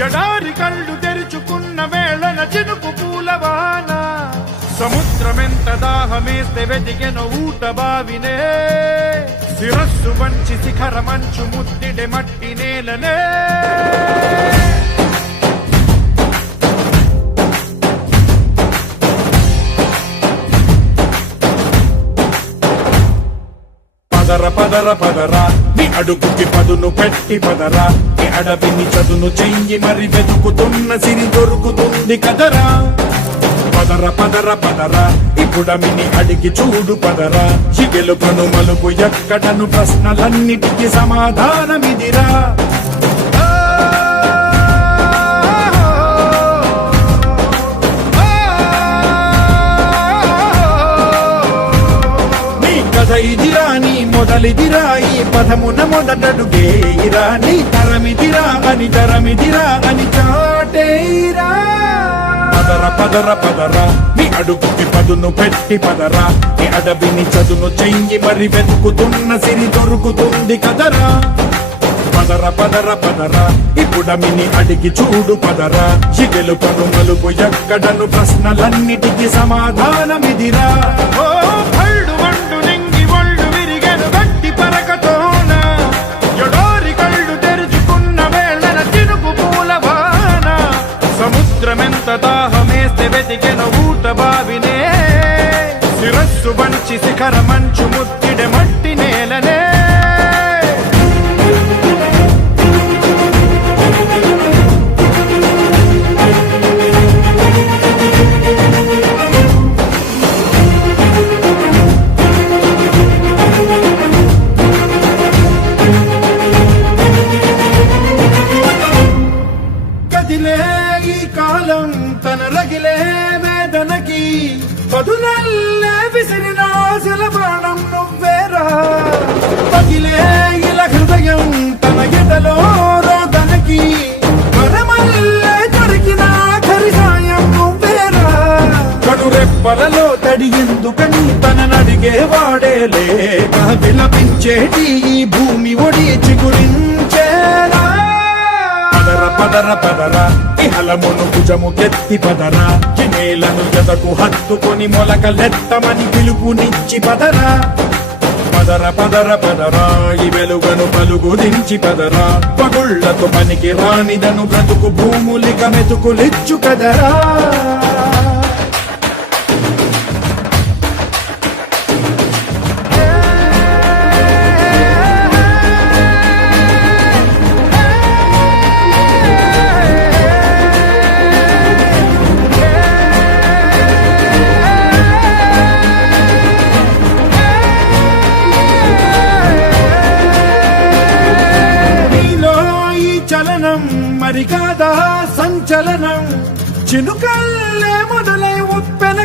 ఎడారి కళ్ళు తెరుచుకున్న వేళన చినుకు పూలవాన సముద్రమెంత దాహమేస్తే వెతికెను ఊట బావినే శిరస్సు వంచి శిఖర మంచు ముద్దిడే మట్టి నేలనే పదర పదర పదరా నీ అడుగుకి పదును పెట్టి పదరా నీ అడవిని చదును చెయ్యి మరి వెతుకుతున్న సిరి దొరుకుతుంది కదరా పదర పదర పదరా ఇప్పుడమిని అడిగి చూడు పదరా చిగెలుపను మలుపు ఎక్కడను ప్రశ్నలన్నిటికీ సమాధానమిదిరా ఇదిరా నీ మొదలిదిరా ఈ పదమున మొదటడుగేయిరా నీ తరమిదిరా అని చాటేరా పదర పదర పదరా నీ అడుగుకి పదును పెట్టి పదరా నీ అడవిని చదును చెయ్యి మరి వెతుకుతున్న సిరి దొరుకుతుంది కదరా పదర పదర పదరా ఇప్పుడమిని అడిగి చూడు పదరా చిగెలుపను మలుపు ఎక్కడను ప్రశ్నలన్నిటికీ సమాధానమిదిరా సముద్రమెంత దాహమేస్తే వెతికెను ఊట బావినే శిరస్సు వంచి శిఖర మంచు ముద్దిడే మట్టి నేలనే ఈ కాలం తన రగిలే వేదనకి పదునల్లే విసిరిన ఆశల బాణం నువ్వేరా పగిలే ఇలా హృదయం తన ఎదలో రోదనకి వరమల్లే దొరికిన ఆఖరి సాయం నువ్వేరా కడురెప్పలలో తడి ఎందుకని తననడిగే వాడే లేక విలపించేటి ఈ భూమి ఒడి చిగురించేరా పదర పదరా ఇహలమును భుజము కెత్తి పదరా నేలను ఎదకు హత్తుకొని మొలకలెత్తమని పిలుపునిచ్చి పదరా పదర పదర పదరా ఈ వెలుగను పలుగు దించి పదరా పగుళ్లకు పనికి రానిదను బ్రతుకు భూములిక మెతుకులిచ్చు కదరా మరి కాదా సంచలనం చినుకల్లే మొదలై ఉప్పెన